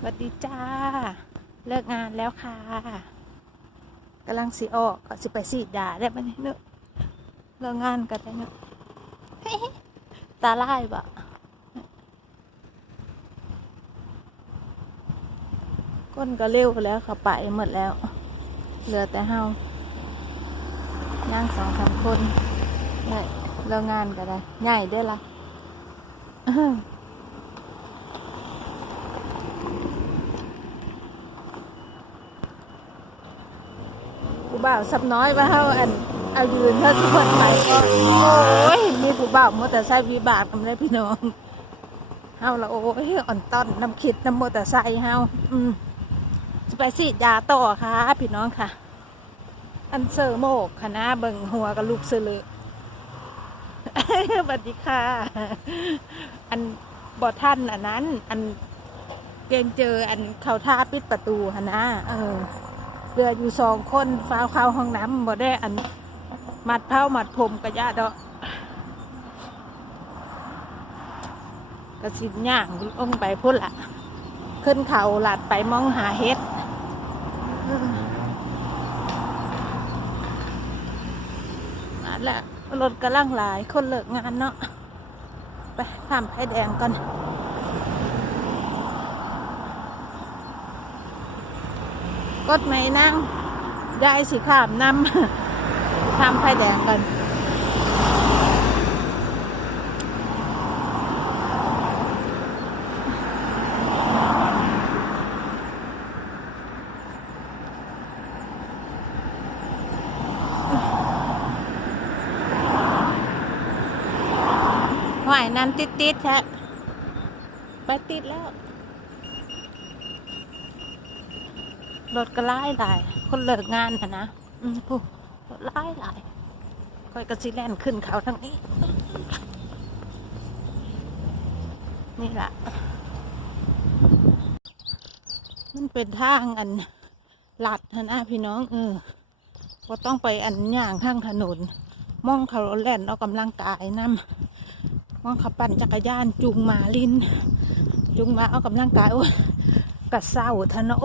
สวัสดีจ้า เลิกงานแล้วค่ะกำลังสีออกก็สิไปสีดาได้ปะเนี่ยเนอะเลิกงานกันได้เนอะตาลายบะก้นก็เร็วแล้วเขาไปหมดแล้ว เหลือแต่เฮาย่างสองสามคนเนี่ยเลิกงานก็ได้ใหญ่เด้ละ ผู้บ่าวสับน้อยว่าเฮาอันเอายืนเท่าที่คนไปก็โอ้ยมีผู้บ่าวมอเตอร์ไซค์วิบากกันได้พี่น้องเฮาละโอ้ยอ่อนต้อนน้ำคิดน้ำมอเตอร์ไซค์เฮาอืมจะไปสีดยาต่อค่ะพี่น้องค่ะ อันเซอร์โมกคณะเบิ่งหัวกับลูกเสือเลยสวัสดีค่ะ อันบอท่านอันนั้น อันเกงเจออันเขาท่าปิดประตูหนนะเออ เรืออยู่สองคนฟ้าวเข้าห้องน้ำบ่ได้อันมัดเท้ามัดผมกระยะดอกกระสินย่างลงไปพุ่นละขึ้นเขาหลัดไปมองหาเฮ็ดมาแล้วรถกำลังหลายคนเลิกงานเนาะไปข้ามไผ่แดงก่อน กดไหมนั่งได้สิขามนำทำไฟแดงกันหวายนั้นติดติดๆแท้ไปติดแล้ว รถก็ไล่หลาย คนเลิกงานนะนะอืมผู้รถไล่หลายคอยกระซิแลนขึ้นเขาทั้งนี้ นี่แหละมันเป็นทางอันหลัดนะนะพี่น้อง เออก็ต้องไปอันย่างทางถนน มองเขาแล่นออกกำลังกายนำมองเขาปั่นจักรยานจูงมาลิน จูงมาออกกำลังกายโอ้ยกระเศร้าทะเนะ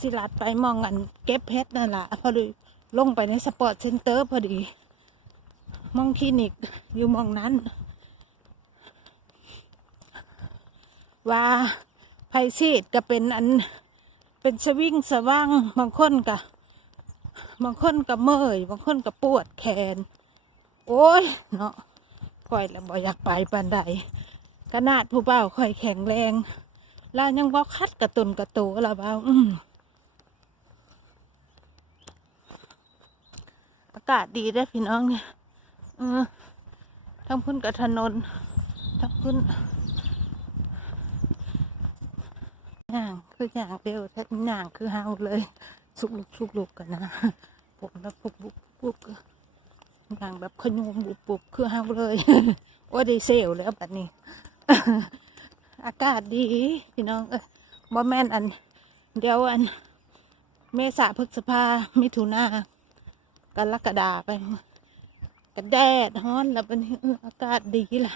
สิลัดไปมองอันเก็บเพชรนั่นแหละพอดีลงไปในสปอร์ตเซ็นเตอร์พอดี มองคลินิกอยู่มองนั้น ว่าไพซีดก็เป็นอันเป็นสวิงสว่างบางคนกะบบางคนก็เมื่อยบางคนก็ปวดแขน โอ้ยเนาะค่อยแล้วบ่อยากไปปานใด ขนาดผู้เบาค่อยแข็งแรง แล้วยังว่าคัดกระตุนกระตูละเบาอืมอากาศดีได้พี่น้องเนี่ยเออทั้งพื้นกับถนนทั้งพื้นย่างคืออย่างเดียวถ้าย่างคือเฮาเลยสุกลุกสุกลุกกันนะผมแล้วปุกบุกปุกย่างแบบขยุมบุกบุกคือเฮาเลยโอ้ได้เซลแล้วแบบนี้ อากาศดี พี่น้องเออบ่แม่นอัน เดี๋ยวอัน เมษาพฤษภามิถุนากรกฎาไปกระแดดฮ้อนแล้วเป็นอากาศดีล่ะ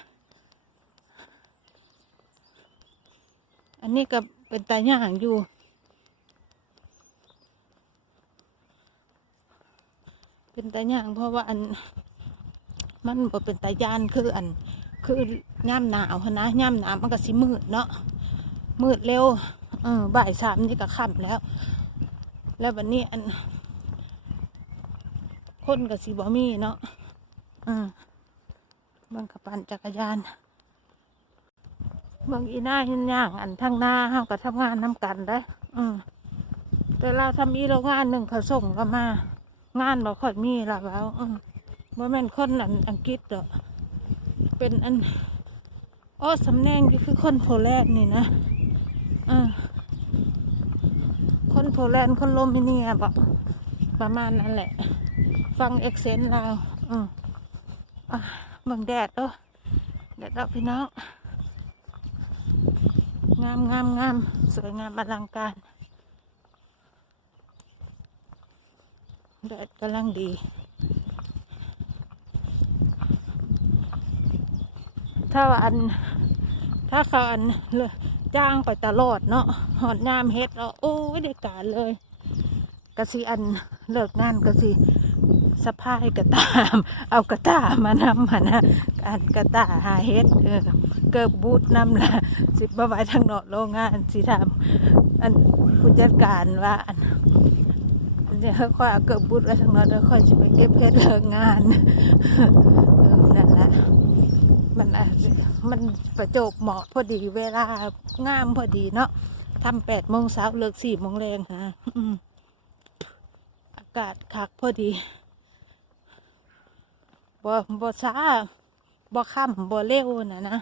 อันนี้ก็เป็นตาย่างอยู่ เป็นตาย่างเพราะว่าอัน มันบ่เป็นตายานคืออันคือ ย่ำหนาวหนะย่ำหนาวมันก็สิมืดเนาะมืดเร็วเออบ่ายสามนี่ก็ค่ำแล้ว แล้ววันนี้อัน คนกับสีบอมีเนาะอืมบางขับปั่นจักรยานเบางอีหน้าหินย่าง อันทั้งหน้าเฮาก็ทำงานน้ำกันได้อืมแต่เราทำอีโรงงานหนึ่งเขาส่งก็มา งานบ่ค่อยมีละแล้วอืมบ่แม่นคนอันอังกฤษดอเป็นอัน อ้อสำแนงก็คือคนโพแลนด์นี่นะอ่าคนโพแลนด์คนโรมาเนียบอกประมาณนั้นแหละ ฟังเอ็กเซนต์เราอืมอะเมืองแดดเด้อแดดเราพี่น้องงามงามงามสวยงามอลังการแดดกำลังดี ถ้าอัน ถ้าเขาอันเลจ้างไปตลอดเนาะหอดยามเฮ็ดแล้วโอ้ยได้การเลยกะสิอันเลิกงานกะสิสะพายกระตาม เอากระตามานำมานะอันกระตาหาเฮ็ดเออเกิบบูดนำละสิบไว้ทางนอกโรงงานสิทำอันผู้จัดการว่าอันเดี๋ยวค่อยเอาเกิบบูดไว้ทางนอกแล้วค่อยจะไปเก็บเพชรเลิกงาน อาจจะมันประจบเหมาะพอดีเวลางามพอดีเนาะทำแปดโมงเช้าเลิกสี่โมงแรงฮะอากาศคักพอดีบ่บ่ช้าบ่ค่ำบ่เร็วนะนะ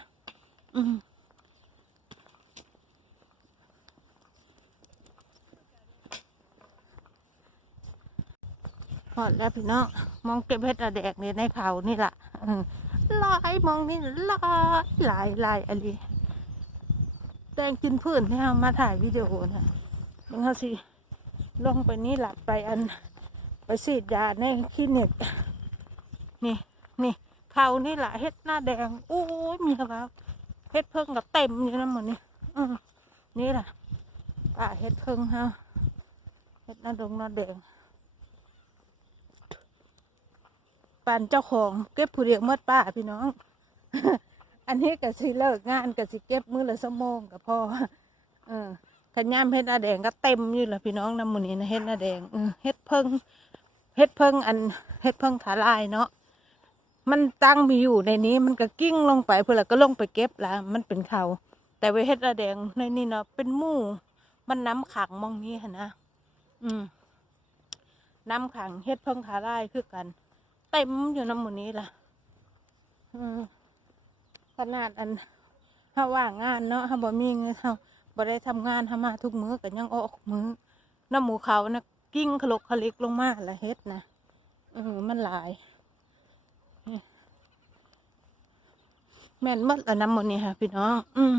หอดแล้วพี่น้องมองเก็บเพชรอะแดกนี่ในเขานี่แหละ ลายมองนี่ลายลายลายอะไรแดงกินพื้นที่เรามาถ่ายวิดีโอนะมึงเขาสิลงไปนี่หลัดไปอันไปฉีดยาในคลินิกนี่นี่เขานี่แหละเฮ็ดหน้าแดงโอ้ยมีครับ เฮ็ดเพิ่งกับเต็มอยู่นะหมดนี่อืมนี่แหละป่าเฮ็ดเพิ่งฮะเฮ็ดหน้าดงหน้าแดง ปานเจ้าของ เก็บผู้เดียวเมื่อป้าพี่น้อง อันนี้ก็สิเลิกงานก็สิเก็บมือละสมงกับพ่อเออขันยามเฮ็ดหน้าแดงก็เต็มอยู่ละพี่น้องน้ำมูนี่นะเฮ็ดหน้าแดงเออเฮ็ดเพิ่งเฮ็ดเพิ่งอันเฮ็ดเพิ่งขาลายเนาะมันตั้งมีอยู่ในนี้มันก็กิ้งลงไปเพื่อล้วก็ลงไปเก็บละมันเป็นเขาแต่เวเฮ็ดหน้าแดงในนี่เนาะเป็นมู่มันน้ำขังมองนี้นะอืมน้ำขังเฮ็ดเพิ่งขาลายคือกัน ต็มอยู่น้ำหมูนี้ล่ะขนาดอันถ้าว่างงานเนาะถ้าบ่มีเงินเขาบ่ได้ทำงานทำมาทุกมื้อก็ยังออกมื้อน้ำหมูเขานะกิ้งขลกขลิกลงมาละเฮ็ดนะเออมันหลายแม่นหมดละน้ำหมูนี่ค่ะพี่น้อง อืม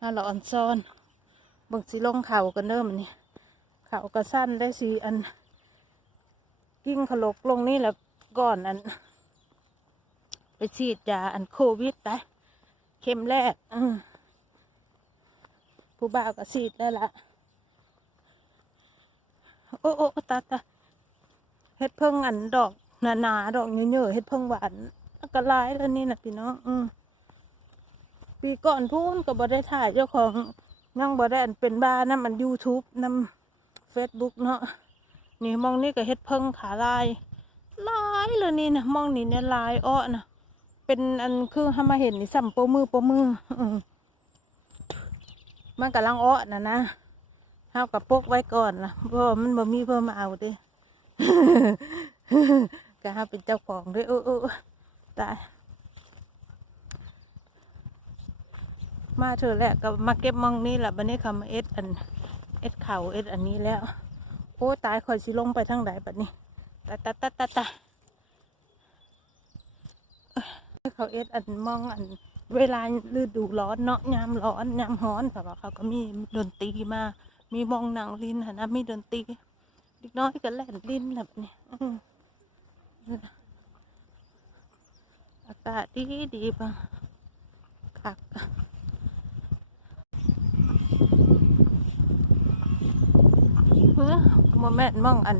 น่าละอ่อนซ้อนบิ่งสิลงเขากันเด้อมันนี่เขาก็สั้นได้สีอัน กิ้งขลกลงนี่แหละก่อนอัน ไปฉีดยาอันโควิดนะเข็มแรกผู้บ่าวก็ฉีดได้ละโอ้โอ้ตาตาเฮ็ดเพิ่งอันดอกหนาหนาดอกเยอะๆเฮ็ดเพิ่งหวานก็หลายแล้วนี่นะพี่น้องอืมปีก่อนพูนก็บ่ได้ถ่ายเจ้าของยังบ่ได้อันเป็นบ้านนะมันยูทูบนำเฟซบุ๊กเนาะ นี่มองนี่ก็เฮ็ดเพิ่งขาลายลายเลยนี่นะมองนี่เนี่ยลายอ้อนะเป็นอันคือทำมาเห็นนี่สัมโปมือโปมืออมันกำลังอ้อนะนะเฮากับปกไว้ก่อนล่ะเพราะมันบ่มีเพิ่มมาเอาด้ก็เฮาเป็นเจ้าของด้วยเออเออตายมาเถอแหละก็มาเก็บมองนี่แหละบันนี้คำเอ็ดอัน เอ็ดเข่าเอ็ดอันนี้แล้ว โอ้ตายคอยสิลงไปทางไหนบัดนี้ตาตาตาตาตาเอ้เขาเอ็ดอันมองอันเวลาฤดูร้อนเนาะยามร้อนยามร้อนแต่ว่าเขาก็มีดนตรีมา มีมองหนังลินนะมีดนตรีเด็กน้อยก็เล่นลินแบบนี้อากาศดีดีปังคัก เฮ้อโมแม่นมองอัน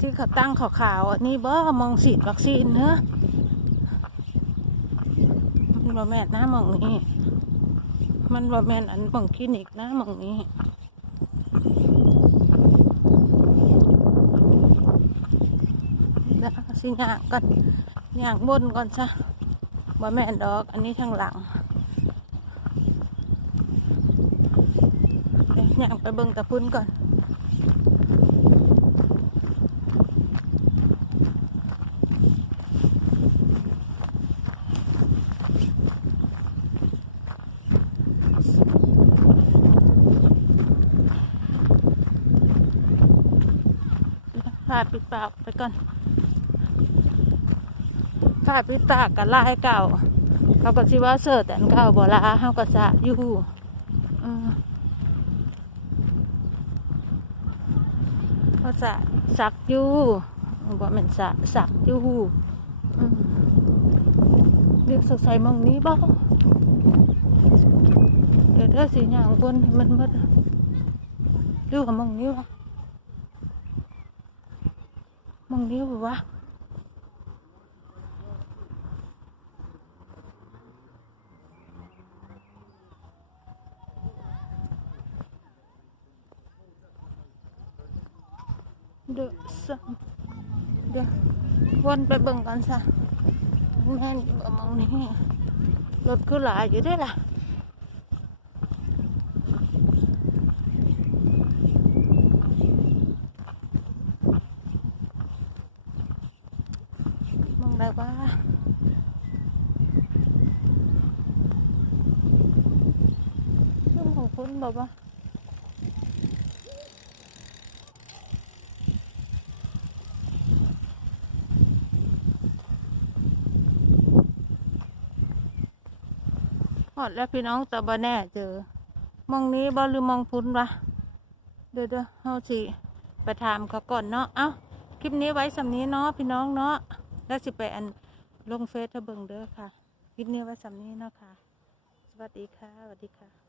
ที่เขาตั้งขาวๆอันนี้บ่มองฉีดวัคซีนเนอะมันบ่แม่นนะมองนี้มันบ่แม่นอันมองคลินิกนะมองนี้แล้วสิย่างก่อนย่างบนก่อนซะบ่แม่นดอก อันนี้ทางหลังยวย่างไปเบิ่งตะพุ่นก่อน ผ้าปิดปากไปก่อนผ้าปิดปากกับลายเก่าเขาก็สิว่าเสิร์ตอันเก่าบ่ลาเฮาก็สะอยู่เออเขาสะสักอยู่บ่แม่นสะสักอยู่อืมเด็กสดใสมองนี้บ่เดี๋ยวเธอสีอย่างบนมันมดดูกับมองนี้วะมองนี้บ่ วะเดี๋ยวสักเดี๋ยววนไปเบิ่งกันซะแม่นบ่ม องนี้รถคือหลายอยู่เด้วะมองได้ว่าเรื่องของคุณบอกว่าหอดแล้วพี่น้องแต่บ่แน่เจอ มองนี้บ่หรือมองพุ้นวะเดี๋ยวเดี๋ยวเฮาสิไปถามเขาก่อนเนาะ เอ้า คลิปนี้ไว้สำนี้เนาะพี่น้องเนาะ แล้วสิไปอันลงเฟซถ้าเบิ่งเด้อค่ะคลิปนี้ไว้สำนี้เนาะค่ะ สวัสดีค่ะ สวัสดีค่ะ